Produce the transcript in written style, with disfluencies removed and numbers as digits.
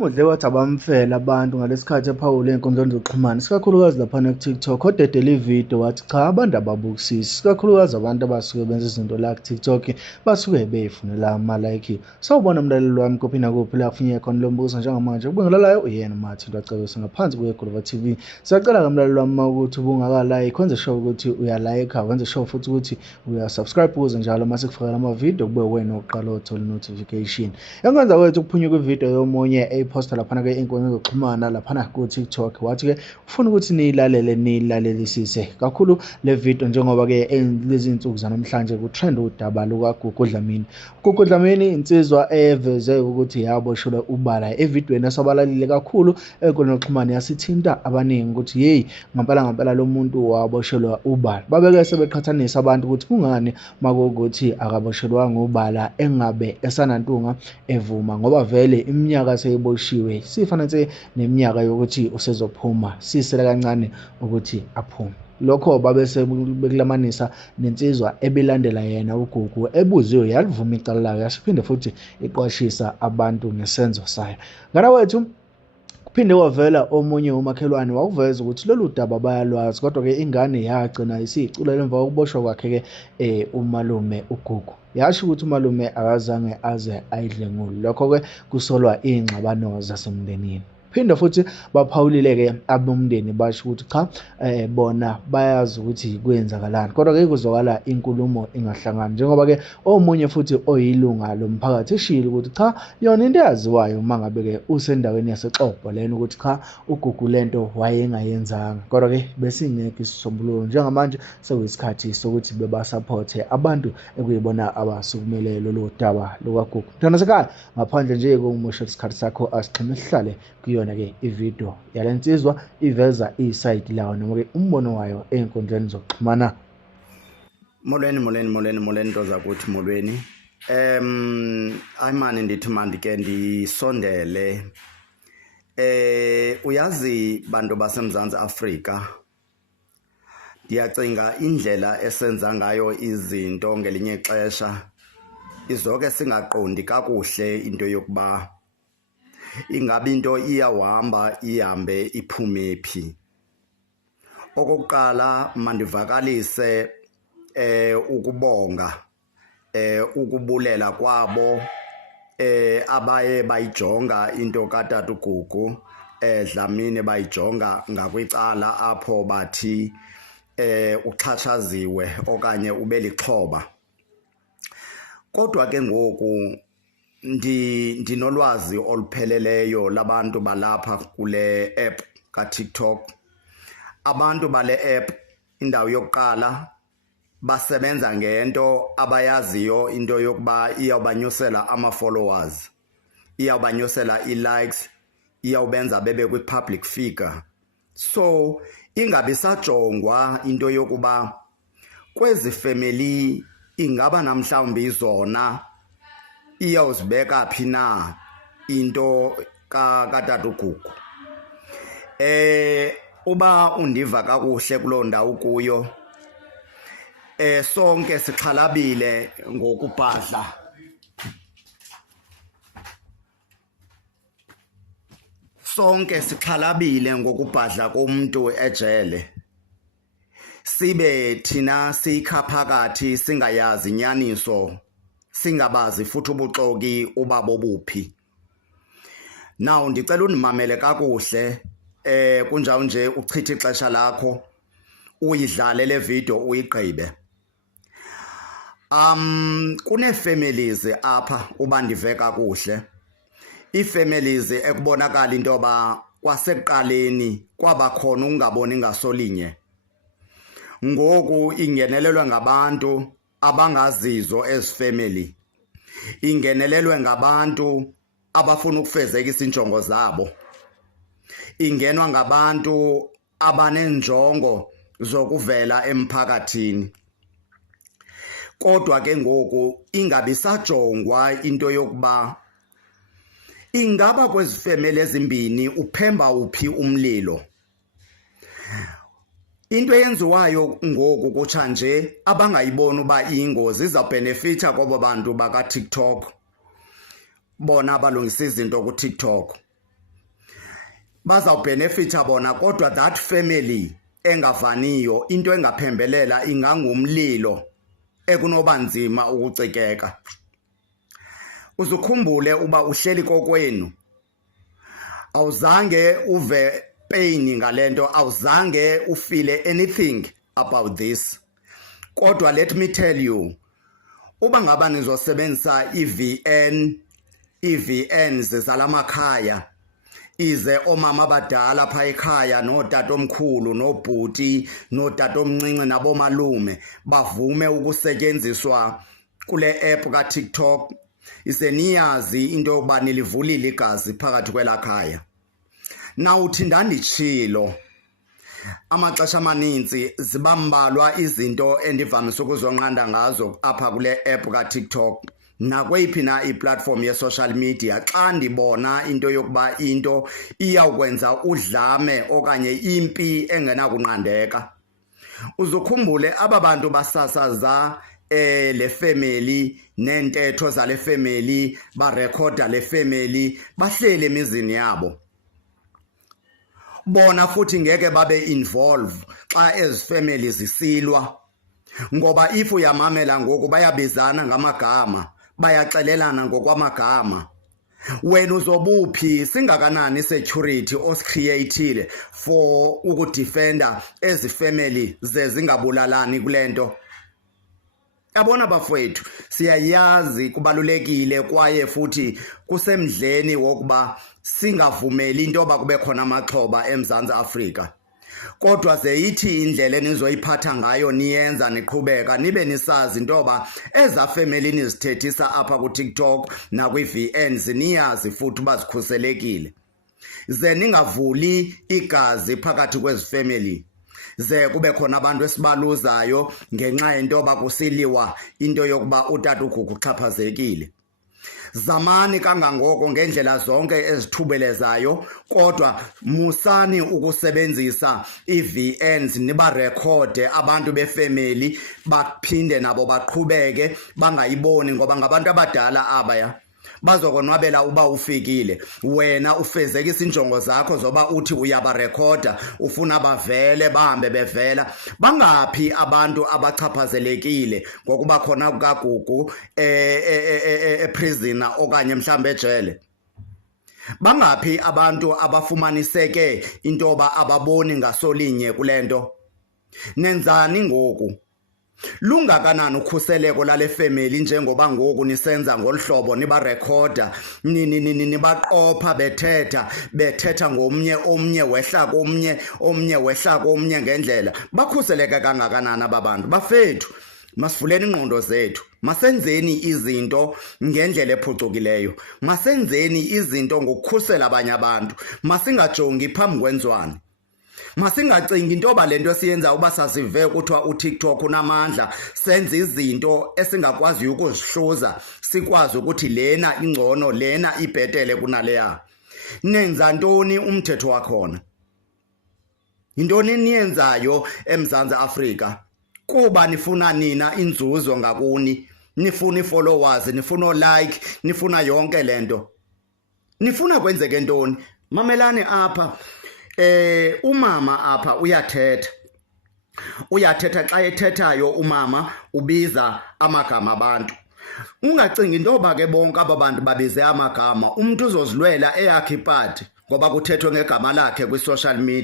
Umudle wathi abamfela abantu ngalesikhathi ephawula ey'nkundleni zokuxhumana, isikakhulukazi laphana ku-TikTok, odedela ividiyo wathi cha, abantu ababukisisi, isikakhulukazi abantu abasuke benza izinto la ku-TikTok basuke bey'funela ama-like. Sawubona mlaleli wami, kuphi nakuphi la kufinyeke khona lo mbuzo njengamanje. Ubungelalayo uyena Martin Lwacebese ngaphansi kweGolova TV. Siyacela-ke mlaleli wami ukuthi ubungaka-like, wenze sure ukuthi uyalayikha, wenze sure futhi ukuthi uyasubscribe ukuze njalo mase kufakela amavidiyo kube wena oqala uthola notification. Engikwenza kwethu kuphunyuka kwividiyo yomunye posta laphana-ke ey'nkundleni zokuxhumana laphana ku-TikTok, wathi-ke ufuna ukuthi niyilalelisise kakhulu le video njengoba-ke lezi nsuku zanamhlanje kutrend udaba lukaGugu Dlamini. uGugu Dlamini insizwa eveze ukuthi yaboshelwa ubala evidweni esabalalile kakhulu ey'nkundleni zokuxhumana, yasithinta abaningi ukuthi yeyi ngampela lo muntu waboshelwa ubala. Babeke sebeqhathanisa abantu ukuthi kungani makuwukuthi akaboshelwanga ubala engabe esanantunga evuma, ngoba vele iminyaka seyiboshiwe sifanele neminyaka yokuthi usezophuma, sisele kancane ukuthi aphume. Lokho babese bekulamanisa nensizwa ebilandela yena uGugu, ebuziwe yalivuma icala layo, yasiphinde futhi iqwashisa abantu ngesenzo sayo. Ngana wethu kuphinde kwavela omunye umakhelwane wakuveza ukuthi lolu daba bayalwazi, kodwa-ke ingane yagcina isiyiculela emva kokuboshwa kwakhe-ke umalume uGugu. Yasho ukuthi umalume akazange aze ayidlengule, lokho-ke kusolwa iy'ngxabano zasemndenini. Phinde futhi baphawulile-ke abomndeni basho ukuthi cha, bona bayazi ukuthi kwenzakalani, kodwa-ke kuzwakala inkulumo ingahlangani, njengoba-ke omunye futhi oyilunga lomphakathi eshilo ukuthi cha, yona into eyaziwayo uma ngabe-ke usendaweni yasexobo lena ukuthi cha, uGugu lento wayengayenzanga, kodwa-ke besingekho isisombululo. Njengamanje sekuyisikhathi sokuthi bebasaphothe abantu ekuyibona abasukumele lolu daba lukaGugu. Mntwana sekhaya, ngaphandle nje kokumosha isikhathi sakho, asigxime sihlale kuyona-ke ividiyo yale nsizwa iveza isayidi lawo noma-ke umbono wayo ey'nkundleni zokuxhumana. Molweni nto zakuthi molweni. Ayimani ndithi mandike ndisondele. Uyazi bantu baseMzantsi Afrika, ndiyacinga indlela esenza ngayo izinto ngelinye ixesha izoke singaqondi kakuhle into yokuba ingabe into iyahamba ihambe iphume phi. Okokuqala mandivakalise ukubonga ukubulela kwabo abaye bayijonga into katata uGugu Dlamini, bayijonga ngakwicala apho bathi uxhatshaziwe okanye ubelixhoba. Kodwa ke ngoku ndinolwazi olupheleleyo labantu balapha kule app kaTikTok. Abantu bale app, indawo yokuqala, basebenza ngento abayaziyo into yokuba iyawubanyusela ama-followers, iyawubanyusela i-likes, iyawubenza bebe kwi-public figure. So ingabi sajongwa into yokuba kwezi family ingaba namhlawumbi zona iyawuzibeka phi na into katata uGugu. Uba undiva kakuhle kuloo ndawo kuyo, sonke sixhalabile ngokubhadla. Sonke sixhalabile ngokubhadla komuntu ejele. Sibe thina siyikhapha singayazi inyaniso, singabazi futhi ubuxoki ubabo buphi. Now ndicela undimamele kakuhle, kunjalo nje uchithe ixesha lakho uyidlale le video uyigqibe. Kune-families apha uba ndive kakuhle, ii-families ekubonakala into yoba kwasekuqaleni kwabakhona ungaboni ngasolinye. Ngoku ingenelelwe ngabantu abangazizo ezi family, ingenelelwe ngabantu abafuna ukufezekisa iinjongo zabo, ingenwa ngabantu abanenjongo zokuvela emphakathini. Kodwa ke ngoku ingabi sajongwa into yokuba ingaba kwezi family ezimbini uphemba uphi umlilo. Into eyenziwayo ngoku kutsha nje abangayiboni uba iyingozi izawubhenefitha kwabo bantu baka-TikTok bona balungisa izinto ku-TikTok. bazawubenefitha bona, kodwa that family engavaniyo, into engaphembelela ingangumlilo ekunoba nzima ukucikeka. Uzukhumbule uba uhleli kokwenu, awuzange uve pain ngalento, awuzange ufile anything about this. Kodwa let me tell you, uba ngaba nizosebenzisa i-VNs zalamakhaya, ize omama abadala pha ekhaya notatomkhulu nobhuti notatomncinci nabomalume bavume ukusetyenziswa kule app kaTikTok, ise niyazi into yokuba nilivulile igazi phakathi kwelakhaya. Nawuthi ndanditshilo, amaxesha amaninzi zibambalwa izinto endivamise ukuzonqanda ngazo apha kule app kaTikTok nakweyiphi na iplatform ye-social media xa ndibona into yokuba into iyawukwenza udlame okanye impi engenakunqandeka. Uzukhumbule aba bantu basasaza le family nentetho zale family, barekhoda le family, bahleli emizini yabo. Bona futhi ngeke babe involve xa ezi family zisilwa, ngoba if uyamamela ngoku bayabizana ngamagama, bayaxelelana ngokwamagama. Wena uzobuphi singakanani security osicreatile for ukudefenda ezi family zezingabulalani kulento. Yabona bafowethu, siyayazi kubalulekile kwaye futhi kusemdleni wokuba singavumeli into yoba kube khona amaxhoba eMzantsi Afrika. Kodwa ze yithi indlela enizoyiphatha ngayo niyenza niqhubeka nibe nisazi into yoba eza family nizithethisa apha kuTikTok nakwi-VNs niyazi futhi uba zikhuselekile. Ze ningavuli igazi phakathi kwezi family, ze kube khona abantu esibaluzayo ngenxa yento yoba kusiliwa into yokuba utata uGugu uxhaphazekile. Zamani kangangoko ngendlela zonke ezithubelezayo, kodwa musani ukusebenzisa i-VNs nibarekhode abantu befamily baphinde nabo baqhubeke bangayiboni, ngoba ngabantu abadala abaya bazokonwabela uba ufikile. Wena ufezekisa injongo zakho zoba uthi uyabarekhoda, ufuna bavele bahambe bevela. Bangaphi abantu abachaphazelekile ngokuba khona kukaGugu eprison okanye mhlambe ejele? Bangaphi abantu abafumaniseke intoba ababoni ngasolinye kulento? Nenzani ngoku? Lungakanani ukhuseleko lale family njengoba ngoku nisenza ngolhlobo nibarekhoda nibaqopha bethetha ngomnye wehla komnye wehla komnye ngendlela? Bakhuseleke kangakanani ababantu? Bafethu, masivuleni ingqondo zethu, masenzeni izinto ngendlela ephucukileyo, masenzeni izinto ngokukhusela abanye abantu, masingajongi phambi kwenzwane. Masingacingi into yoba lento siyenza uba sasive kuthiwa uTikTok unamandla, senze izinto esingakwaziyo ukuzihluza, sikwazi ukuthi lena ingcono, lena ibhetele kunaleya. Nenza ntoni umthetho wakhona? Yintoni niyenzayo eMzantsi Afrika? Kuba nifuna nina inzuzo ngakuni, nifuna i-followers, nifuna o-like, nifuna yonke lento. Nifuna kwenzeke ntoni? Mamelani apha. Umama apha uyathetha xa ethethayo umama ubiza amagama abantu. Ungacingi into yoba ke bonke aba bantu babize amagama, umntu uzozilwela eyakhe ipati ngoba kuthethwe ngegama lakhe kwi-social media.